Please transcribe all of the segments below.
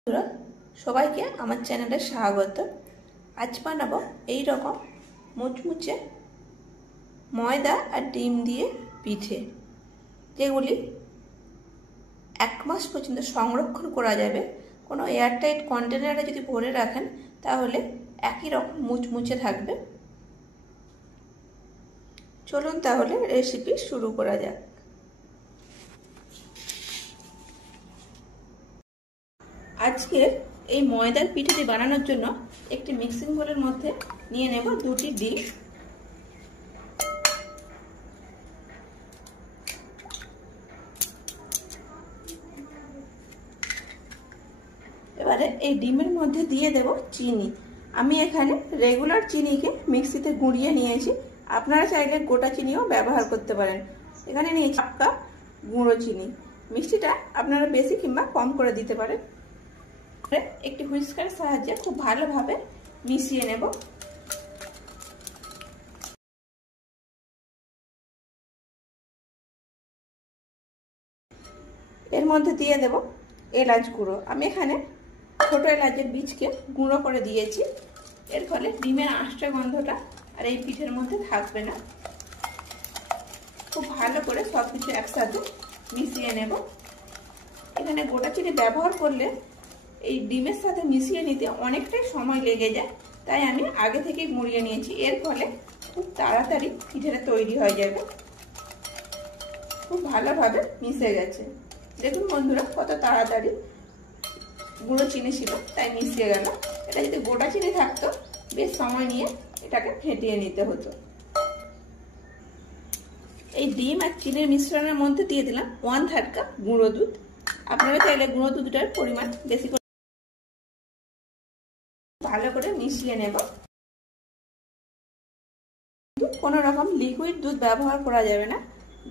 বন্ধুরা সবাইকে আমার চ্যানেলে স্বাগত। আজ বানাবো এই রকম মুচমুচে ময়দা আর ডিম দিয়ে পিঠে, যেগুলি 1 মাস পর্যন্ত সংরক্ষণ করা যাবে। কোনো এয়ারটাইট কন্টেনারে যদি ভরে রাখেন তাহলে একই রকম মুচমুচে থাকবে। চলুন তাহলে রেসিপি শুরু করা যাক। আজকের এই ময়দার পিঠেটি বানানোর জন্য একটি মিক্সিং বোলের মধ্যে নিয়ে নেব 2টি ডিম। এবারে এই ডিমের মধ্যে দিয়ে দেব চিনি। আমি এখানে রেগুলার চিনিকে মিক্সিতে গুঁড়িয়ে নিয়েছি, আপনারা চাইলে গোটা চিনিও ব্যবহার করতে পারেন। এখানে নিয়েছি 1 কাপ গুঁড়ো চিনি। মিষ্টিটা আপনারা বেশি কিংবা কম করে দিতে পারেন। একটি হুইস্কারের সাহায্যে খুব ভালোভাবে মিশিয়ে নেব। এর মধ্যে দিয়ে দেব এলাচ গুঁড়ো। আমি এখানে ছোট এলাচের বীজকে গুঁড়ো করে দিয়েছি। এর ফলে ডিমের আঁশটা গন্ধটা আর এই পিঠের মধ্যে থাকবে না। খুব ভালো করে সবকিছু একসাথে মিশিয়ে নেব। এখানে গোটা চিনি ব্যবহার করলে এই ডিমের সাথে মিশিয়ে নিতে অনেকটাই সময় লেগে যায়, তাই আমি আগে থেকে গুঁড়িয়ে নিয়েছি। এর ফলে খুব তাড়াতাড়ি পিঠেটা তৈরি হয়ে যাবে। খুব ভালোভাবে মিশে গেছে। দেখুন বন্ধুরা কত তাড়াতাড়ি গুঁড়ো চিনি ছিল তাই মিশিয়ে গেল। এটা যদি গোটা চিনি থাকতো বেশ সময় নিয়ে এটাকে ফেটিয়ে নিতে হতো। এই ডিম আর চিনির মিশ্রণের মধ্যে দিয়ে দিলাম 1/3 কাপ গুঁড়ো দুধ। আপনারা চাইলে গুঁড়ো দুধটার পরিমাণ বেশি করে ভালো করে মিশিয়ে নেব। কোনো রকম লিকুইড দুধ ব্যবহার করা যাবে না,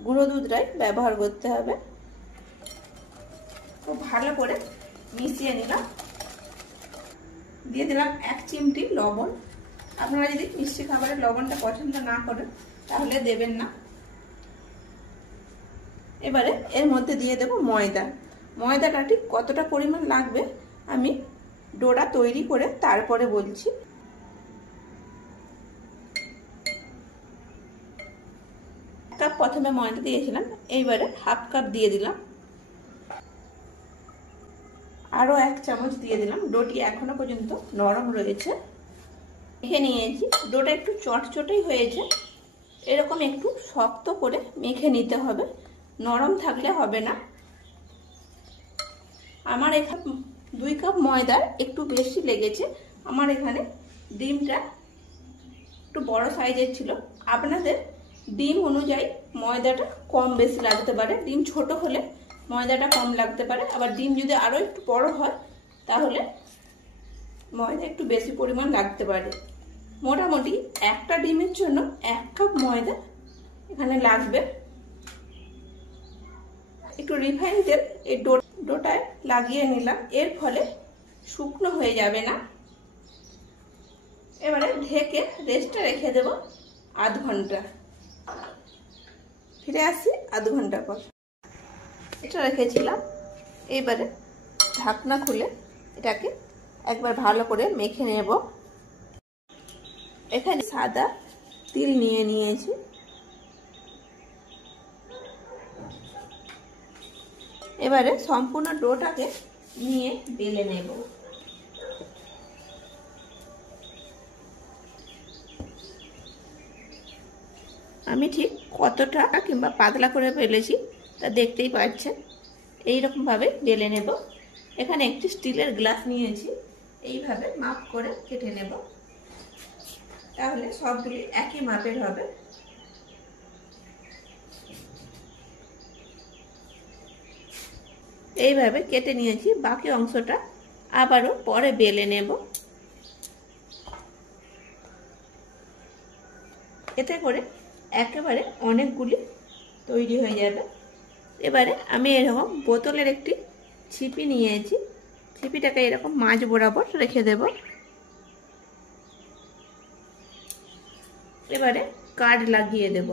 গুঁড়ো দুধটাই ব্যবহার করতে হবে। খুব ভালো করে মিশিয়ে নিলাম। দিয়ে দিলাম 1 চিমটি লবণ। আপনারা যদি মিষ্টি খাবারের লবণটা পছন্দ না করেন তাহলে দেবেন না। এবারে এর মধ্যে দিয়ে দেব ময়দা। ময়দাটা ঠিক কতটা পরিমাণ লাগবে আমি ডোটা তৈরি করে তারপরে বলছি। 1 কাপ প্রথমে ময়দা দিয়েছিলাম, এইবারে 1/2 কাপ দিয়ে দিলাম। আরো 1 চামচ দিয়ে দিলাম। ডোটি এখনো পর্যন্ত নরম রয়েছে। মেখে নিয়েছি। ডোটা একটু চটচটেই হয়েছে, এরকম একটু শক্ত করে মেখে নিতে হবে, নরম থাকলে হবে না। আমার এখানে 2 কাপ ময়দার একটু বেশি লেগেছে। আমার এখানে ডিমটা একটু বড় সাইজের ছিল। আপনাদের ডিম অনুযায়ী ময়দাটা কম বেশি লাগতে পারে। ডিম ছোট হলে ময়দাটা কম লাগতে পারে, আবার ডিম যদি আরো একটু বড় হয় তাহলে ময়দা একটু বেশি পরিমাণ লাগতে পারে। মোটামুটি একটা ডিমের জন্য 1 কাপ ময়দা এখানে লাগবে। একটু রিফাইন তেল এই ডোটায় লাগিয়ে নিলাম, এর ফলে শুকনো হয়ে যাবে না। এবারে ঢেকে রেস্টে রেখে দেব 1/2 ঘন্টা। ফিরে আসছি 1/2 ঘন্টা পর। এটা রেখেছিলাম। এইবারে ঢাকনা খুলে এটাকে একবার ভালো করে মেখে নেব। এখানে সাদা তিল নিয়ে নিয়েছি। এবারে সম্পূর্ণ ডোটাকে নিয়ে বেলে নেব। আমি ঠিক কতটা কিংবা পাতলা করে বেলেছি তা দেখতেই পাচ্ছেন। এইরকম ভাবে বেলে নেব। এখানে একটি স্টিলের গ্লাস নিয়েছি, এইভাবে মাপ করে কেটে নেব, তাহলে সবগুলি একই মাপের হবে। এইভাবে কেটে নিয়েছি। বাকি অংশটা আবারও পরে বেলে নেব। এতে করে একেবারে অনেকগুলি তৈরি হয়ে যাবে। এবারে আমি এরকম বোতলের একটি ছিপি নিয়েছি। ছিপিটাকে এরকম মাঝ বরাবর রেখে দেব। এবারে কাঠ লাগিয়ে দেব।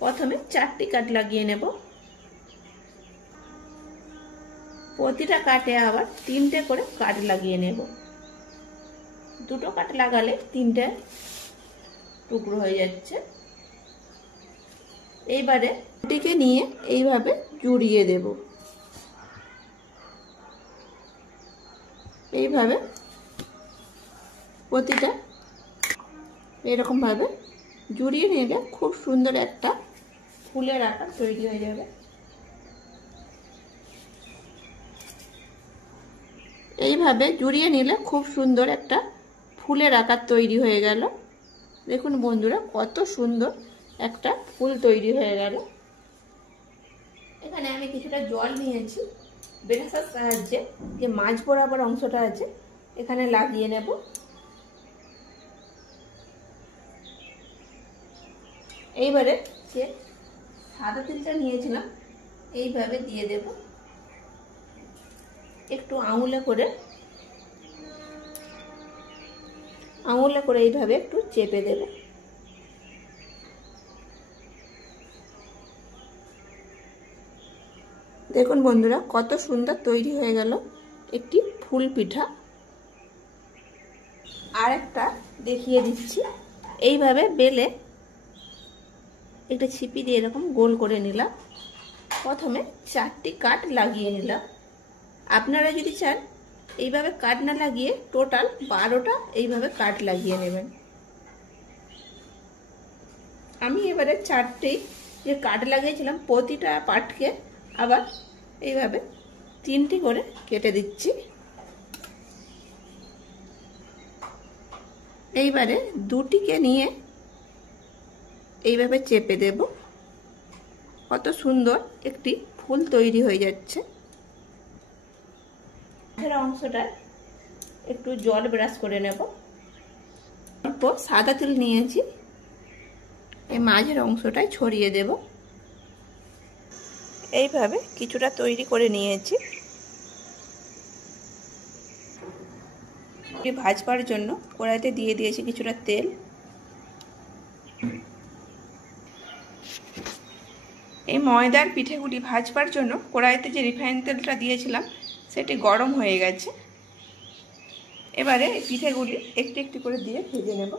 প্রথমে 4টি কাঠ লাগিয়ে নেব। প্রতিটা কাটে আবার 3টে করে কাট লাগিয়ে নেব। 2টো কাট লাগালে 3টে টুকরো হয়ে যাচ্ছে। এইবারে রুটিকে নিয়ে এইভাবে জুড়িয়ে দেব। এইভাবে প্রতিটা এরকম ভাবে জুড়িয়ে নিলে খুব সুন্দর একটা ফুলের আকার তৈরি হয়ে যাবে। এইভাবে জুড়িয়ে নিলে খুব সুন্দর একটা ফুলের আকার তৈরি হয়ে গেল। দেখুন বন্ধুরা, কত সুন্দর একটা ফুল তৈরি হয়ে গেল। এখানে আমি কিছুটা জল নিয়েছি, ব্রাশের সাহায্যে যে মাঝ বরাবর অংশটা আছে এখানে লাগিয়ে নেব। এইবারে যে সাদা তিলটা নিয়েছিলাম এইভাবে দিয়ে দেব। একটু আঙুলে করে এইভাবে একটু চেপে দেব। দেখুন বন্ধুরা, কত সুন্দর তৈরি হয়ে গেল একটি ফুল পিঠা। আর একটা দেখিয়ে দিচ্ছি। এইভাবে বেলে একটা ছিপি দিয়ে এরকম গোল করে নিলাম। প্রথমে 4টি কাট লাগিয়ে নিলাম। আপনারা যদি চান এইভাবে কাট না লাগিয়ে টোটাল 12টা এইভাবে কাট লাগিয়ে নেবেন। আমি এবারে 4টি যে কাট লাগিয়েছিলাম প্রতিটা পাটকে আবার এইভাবে 3টি করে কেটে দিচ্ছি। এইবারে 2টিকে নিয়ে এইভাবে চেপে দেব। কত সুন্দর একটি ফুল তৈরি হয়ে যাচ্ছে। মাঝের অংশটা একটু জল ব্রাশ করে নেব। অল্প সাদা তিল নিয়েছি, এই মাঝের অংশটায় ছড়িয়ে দেব। এইভাবে কিছুটা তৈরি করে নিয়েছি। ভাজবার জন্য কড়াইতে দিয়ে দিয়েছি কিছুটা তেল। এই ময়দার পিঠেগুলি ভাজবার জন্য কড়াইতে যে রিফাইন তেলটা দিয়েছিলাম সেটি গরম হয়ে গেছে। এবারে এই পিঠেগুলি একটু একটু করে দিয়ে ভেজে নেব।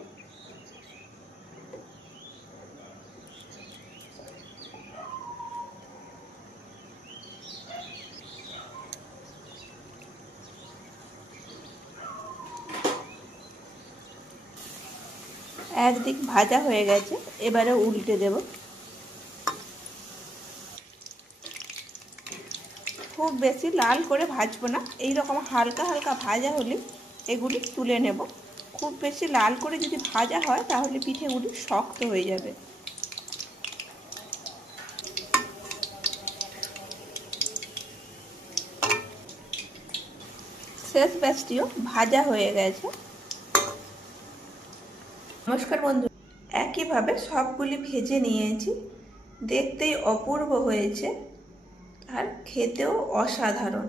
একদিক ভাজা হয়ে গেছে, এবারে উল্টে দেব। খুব বেশি লাল করে ভাজবো না, এই রকম হালকা হালকা ভাজা হলে এগুলি তুলে নেব। খুব বেশি লাল করে যদি ভাজা হয় তাহলে পিঠেগুলি শক্ত হয়ে যাবে। শেষ ব্যাচটিও ভাজা হয়ে গেছে। নমস্কার বন্ধু, একইভাবে সবগুলি ভেজে নিয়েছি। দেখতেই অপূর্ব হয়েছে আর খেতেও অসাধারণ।